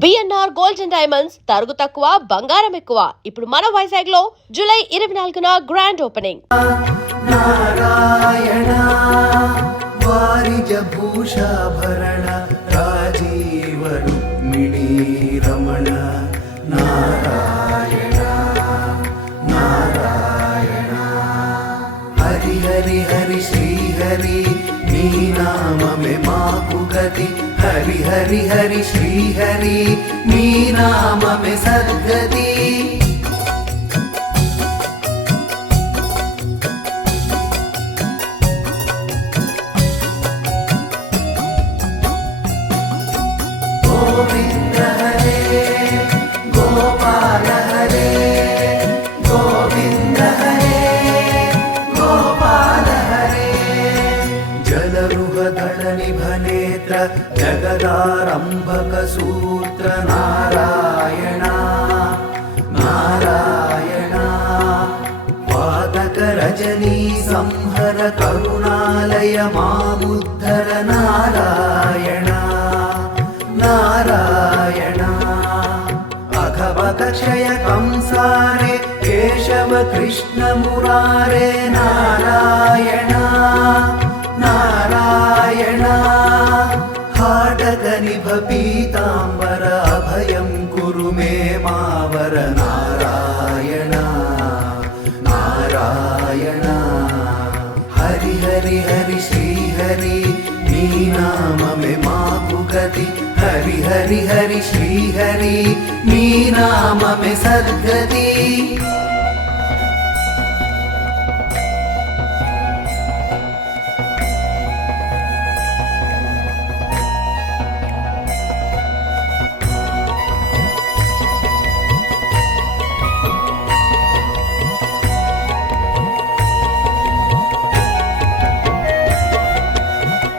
BNR gold and diamonds తరుగు తక్కువ బంగారం ఎక్కువ. ఇప్పుడు మన వైజాగ్ లో జూలై 24న గ్రాండ్ ఓపెనింగ్. నారాయణ వారిజ భూషాభరణ రాజీవ రుక్మిణీ రమణ నారాయణ నారాయణ హరి హరి హరి శ్రీ హరి నీ నామమే మాకు గతి హరి హరి హరి శ్రీ హరి నీ నామమే సద్గతి గోవింద హరే గోపాల హరే గోవింద హరే గోపాల హరే జలరుహదళ నిభనేత్ర జగదారంభక సూత్ర నారాయణ నారాయణ పాతక రజనీ సంహర కరుణాలయ మాముద్ధర నారాయణ నారాయణ అఘవక్షయ కంసారే కేశవ కృష్ణ మురారే నారాయణ నారాయణ హాటక నిభ పీతాంబర అభయం కురు మే మావర నారాయణ నారాయణ హరి హరి హరి శ్రీ హరి నీ నామమే మాకు గతి హరి హరి హరి శ్రీ హరి నీ నామమే సద్గతి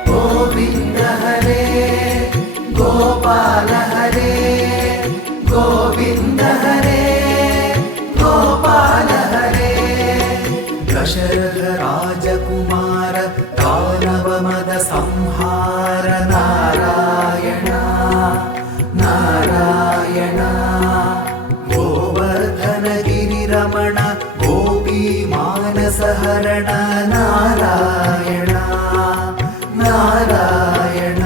గోవింద హరే గోపాల హరే గోవింద హరే గోపాల హరే దశరథ రాజకుమార దానవ మద సంహార నారాయణ నారాయణ గోవర్ధన గిరి రమణ గోపీ మానస హరణ నారాయణ నారాయణ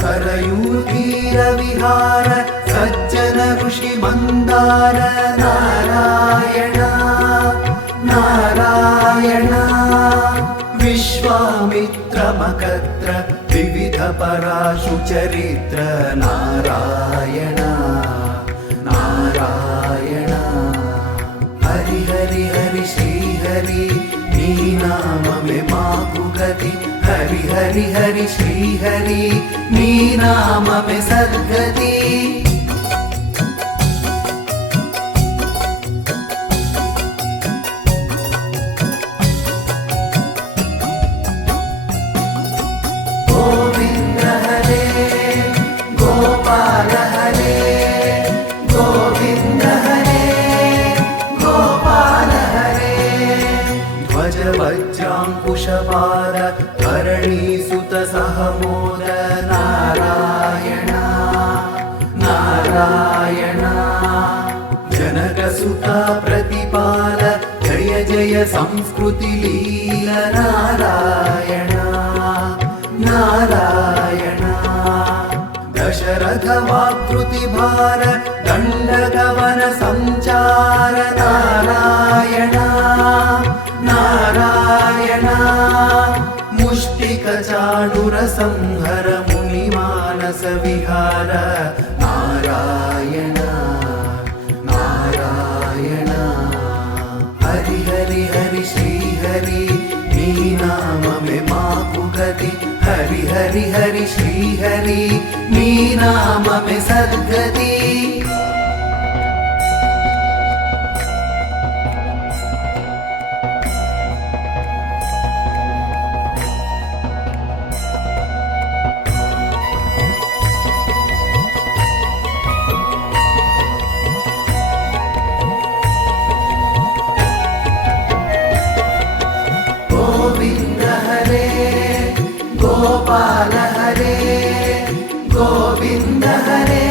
సరయూతీర విహార సజ్జన ఋషి మందార నారాయణ నారాయణ విశ్వామిత్ర మకత్ర వివిధ పరాశు చరిత్ర నారాయణ నారాయణ హరి హరి హరి శ్రీ హరి నీ నామమే మాకు గతి హరి హరి హరి శ్రీ హరి నీ నామమే సద్గతి గోవింద హరే గోపాల హరే గోవింద హరే గోపాల హరే ధ్వజ వజ్రాంకుశపాద ధరణీసుత సహమోద నారాయణ నారాయణ జనకసుత ప్రతిపాల జయ జయ సంస్కృతి లీల నారాయణ నారాయణ దశరథ వాకృతి భార దండగవన సంచార నారాయణ నారాయణ ముష్టిక చాణుర సంహర ముని మానస విహార నారాయణ నారాయణ హరి హరి హరి శ్రీ హరి నీ నామమే మాకు గతి హరి హరి హరి శ్రీ హరి నీ నామమే సద్గతి గోవింద హరే గోపాల హరే గోవింద హరే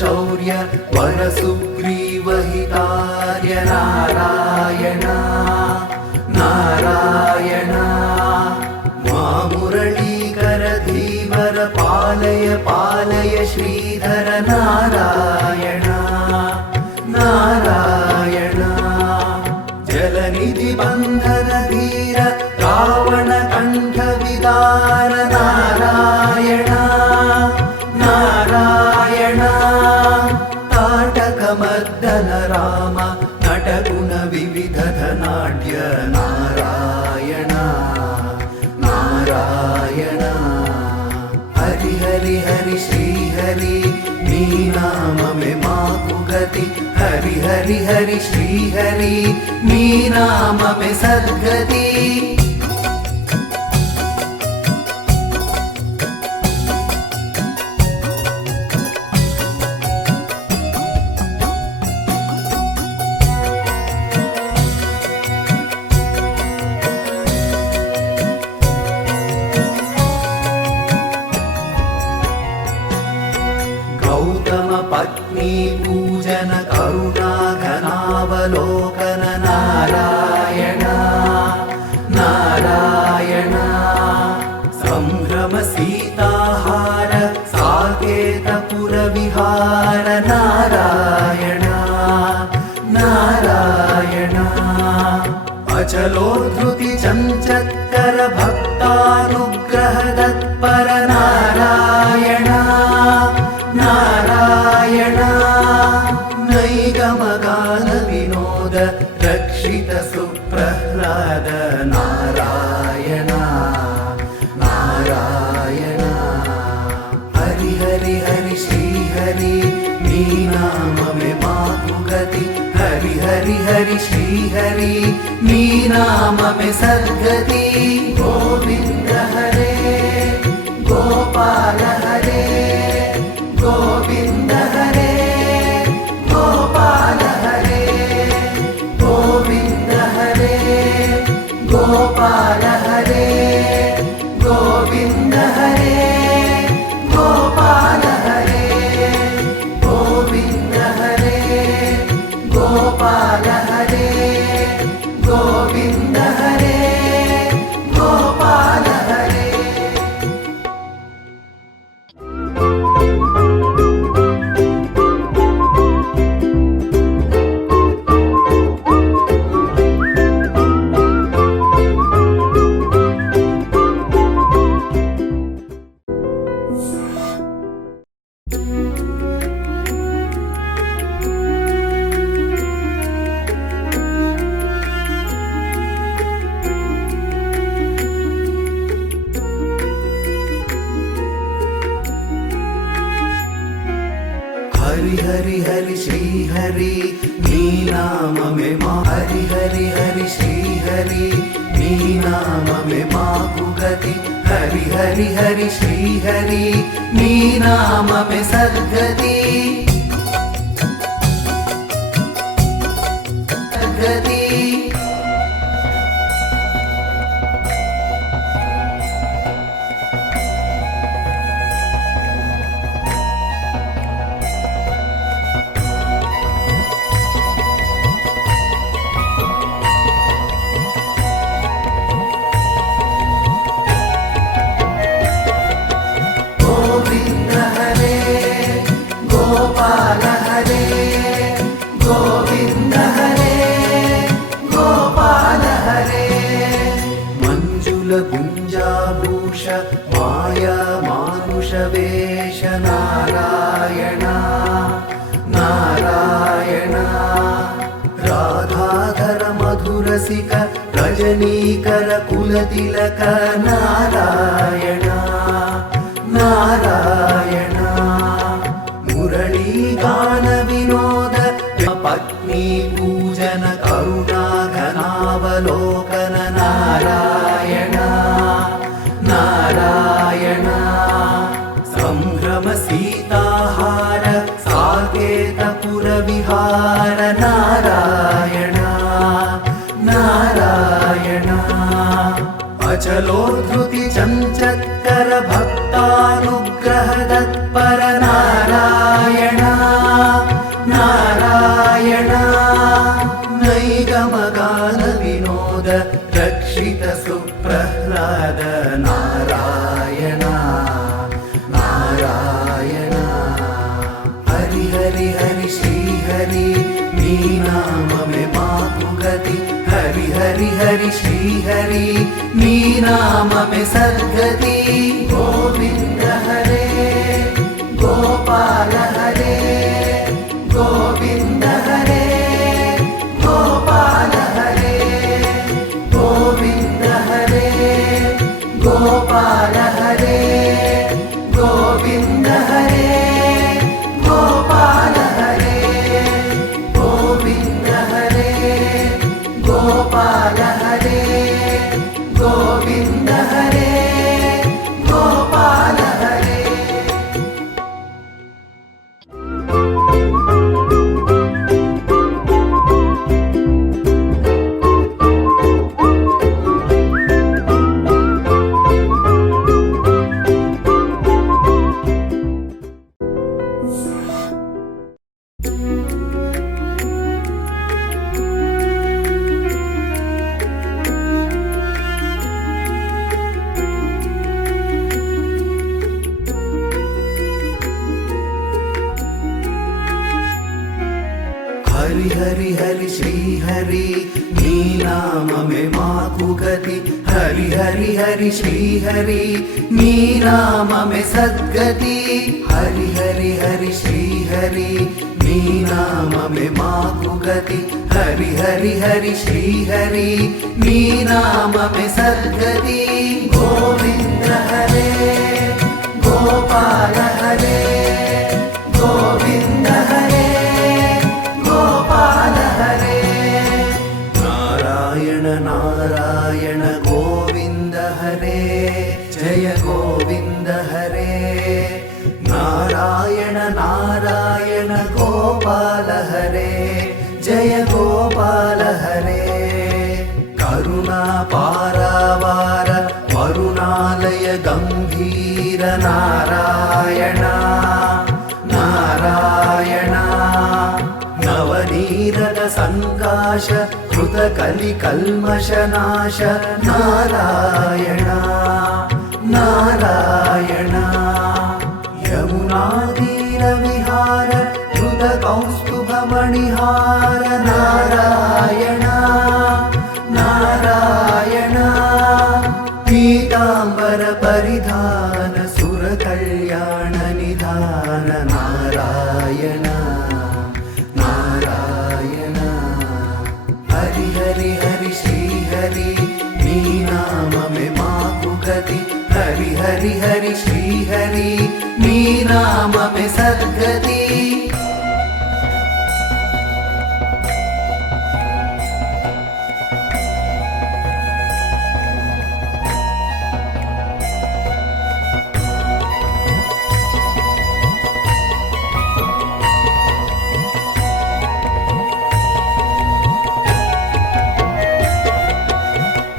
शौर्य वरसुग्रीवहितार्य नारायण नारायण मा मुरलीकर धीवर पालय पालय श्रीधर नारायण नारायण जलनिधि बन्धन धीर रावण कंठ विदार नारायण नारायण ताटकमर्दन राम नटगुण विविध धनाढ्य नारायण नारायण हरि हरि हरि श्री हरि नी नाम में माकु गति हरि हरि हरि श्री हरि नी नाम में सद्गति गौतम पत्नी पूजन करुणा घनावलोकन नारायण नारायण संभ्रम सीताहार साकेतपुर विहार नारायण नारायण अचलोद्धृति चञ्चत्कर भक्तानुग्रह तत्पर नारायण नारायण नैगमगान विनोद रक्षित सुप्रह्लाद नारायण नारायण हरि हरि हरि श्री हरि नी नाम में माकु गति हरि हरि हरि श्री हरि नी नाम में सद्गति गोविंद हरे गोपाल हरे गोविंद हरे गोपाल हरे गोविंद हरे गोपाल हरे गोविंद हरे गोपाल हरे गोविंद हरे गोपाल हरे गोविंद हरे गोपाल हरे हरि हरि हरि श्री हरि नी नाम में मां हरि हरि हरि श्री हरि नी नाम में माकु गति हरि हरि हरि श्री हरि नी नाम में सद्गति सद्गति गोविंद हरे गोपाल हरे गोविंद हरे गोपाल हरे मंजुल गुंजाभूष माया मानुष वेश नारायण नारायण राधाधर मधुरसिक रजनीकर कुलतिलक नारायण नारायण मुरली गान विनोद पत्नी पूजन करुणा घनावलोकन नारायण नारायण संभ्रम सीताहार साकेतपुर विहार नारायण नारायण अचलोद्धृति चञ्चत्कर भक्तानुग्रह तत्पर नारायण नारायण नारायण हरि हरि हरि श्री हरि नी नाम में माकु गति हरि हरि हरि श्री हरि नी नाम में सद्गति गोविंद हरे गोपाल हरे गोविंद हरे गोपाल हरे गोविंद हरे गोपाल हरे गोविंद हरे गोपाल हरे गोविंद हरे गोपाल हरे गोविंद हरे गोपाल हरे हरि हरि हरि श्री हरि नी नाम में माकु गति हरि हरि हरि श्री हरि नी नाम में सद्गति हरि हरि हरि श्री हरि नी नाम में माकु गति हरि हरि हरि श्री हरि नी नाम में सद्गति गोविंद हरे गोपाल हरे गोविंद हरे गोपाल हरे नारायण नारायण गोविंद हरे जय गोविंद हरे नारायण नारायण गोपाल हरे जय गोपाल हरे करुणा पारावार वरुणालय गंभीर नारायण नारायण नवनीरद संकाश कृत कलि कल्मष नाश नारायण नारायण यमुना तीर विहार कृत कौस्तुभ मणिहार नारायण नारायण पीतांबर परिधान सुर कल्याण निधान नारायण नारायण हरि हरि हरि श्री हरि नी नाम में माकु गति हरि हरि हरि श्री हरि नी नाम में सद्गति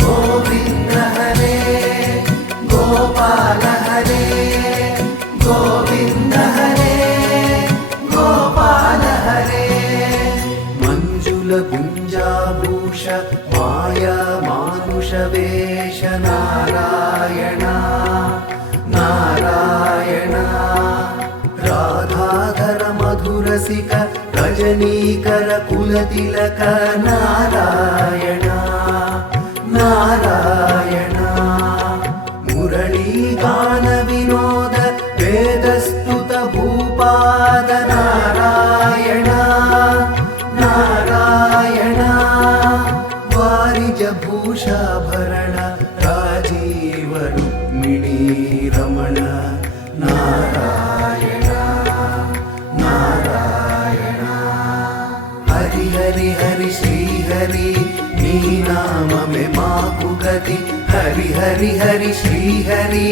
गोविंद हरे गोपाल हरे गोविंद हरे गोपाल हरे मंजुल गुंजाभूष माया मानुष वेश नारायण नारायण राधाधर मधुरसिक रजनीकर कुलतिलक नारायण नारायण मुरली गान विनोद वेदस्तुत भूपाद नारायण नारायण वारिज भूषाभरण राजीव रुक्मिणी रमण नारायण नारायण हरि हरि हरि श्री हरि नी नाम में माकु गति हरि हरि हरि श्री हरि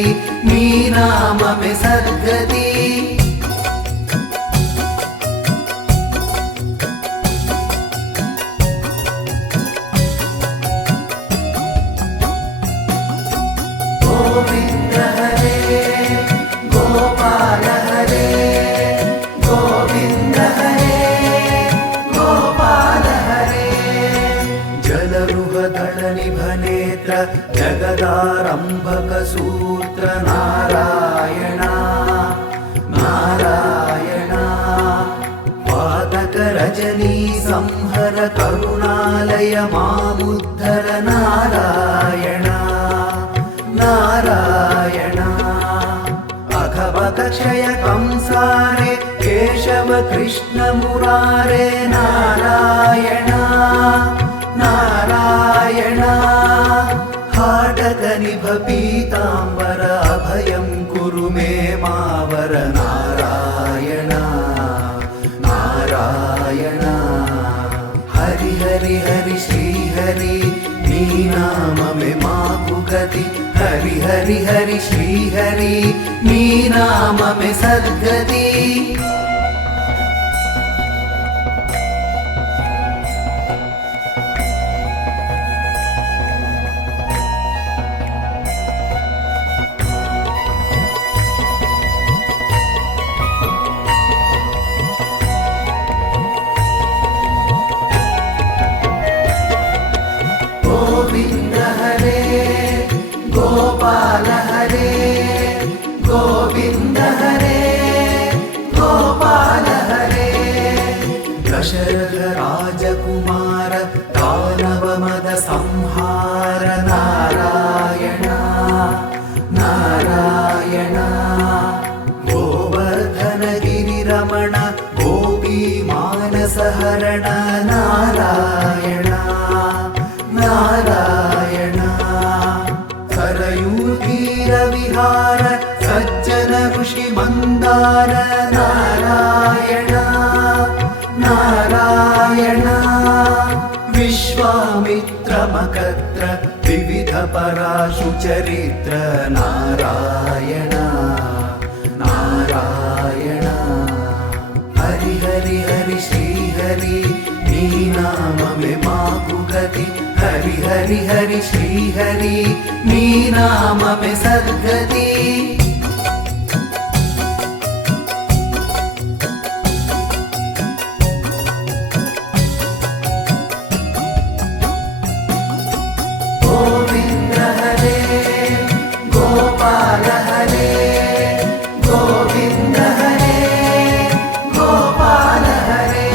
नी नाम में सद्गति गोविंद हरे गोपाल हरे गोविंद हरे गोपाल हरे जलरुह दल निभ नेत्र जगद वेदारम्भकसूत्र नारायण नारायण पातकरजनी संहर करुणालय मामुद्धर नारायण नारायण अघवकक्षय कंसारे केशव कृष्ण मुरारे नारायण नारायण हाटक निभ पीताम्बर अभयं कुरु मे मावर नारायण नारायण हरि हरि हरि श्री हरि नी नाम में माकु गति हरि हरि हरि श्री हरि नी नाम में सद्गति गोविंद हरे गोपाल हरे गोविंद हरे गोपाल हरे दशरथ राजकुमार दानव मद संहार नारायण नारायण गोवर्धन गिरिरमण गोपी मानस हरण नारायण नारायण सरयूतीर विहार सज्जन ऋषि मंदार नारायण नारायण विश्वामित्र मकत्र विविध पराशु चरित्र नारायण नारायण हरि हरि हरि श्री हरि नी नाम में माकु गति हरि हरि हरि श्री हरि नी नाम में सद्गति गोविंद हरे गोपाल हरे गोविंद हरे गोपाल हरे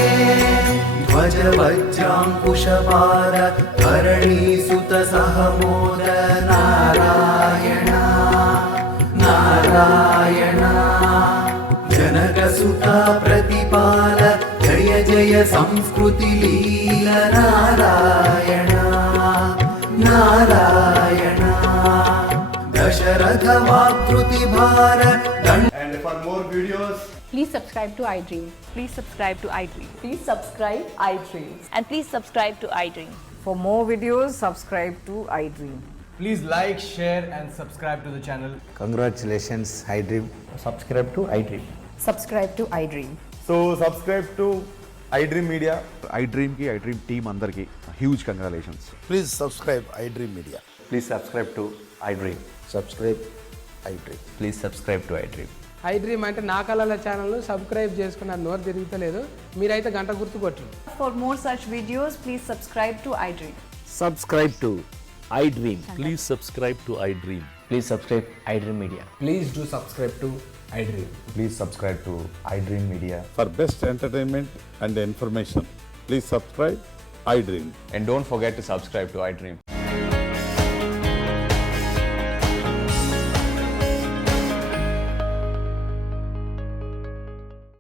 ध्वज वज्रांकुशपार धरणीसुत सहमोद नारायण नारायण जनकसुता प्रतिपाल जय जय संस्कृति लील नारायण नारायण दशरथ वाकृति भार दंड And for more videos, Please subscribe to iDream. Please subscribe to iDream. Please subscribe iDream. And please subscribe to iDream. For more videos, subscribe to iDream. please like, share and subscribe to the channel. Congratulations, iDream. subscribe to iDream. Subscribe to iDream. So subscribe to iDream Media. iDream ki iDream team అందరికి huge congratulations. Please subscribe iDream Media. Please subscribe to iDream. Subscribe iDream. Please subscribe to iDream. iDream అంటే నా కళల ఛానల్ను subscribe చేసుకున్న నోరు తిరుగుతలేదు మీరైతే గంట గుర్తు కొట్టండి. For more such videos, please subscribe to iDream. Subscribe to iDream. Please subscribe to iDream. Please subscribe iDream Media. Please do subscribe to iDream. Please subscribe to iDream Media. For best entertainment and information, please subscribe iDream. And don't forget to subscribe to iDream.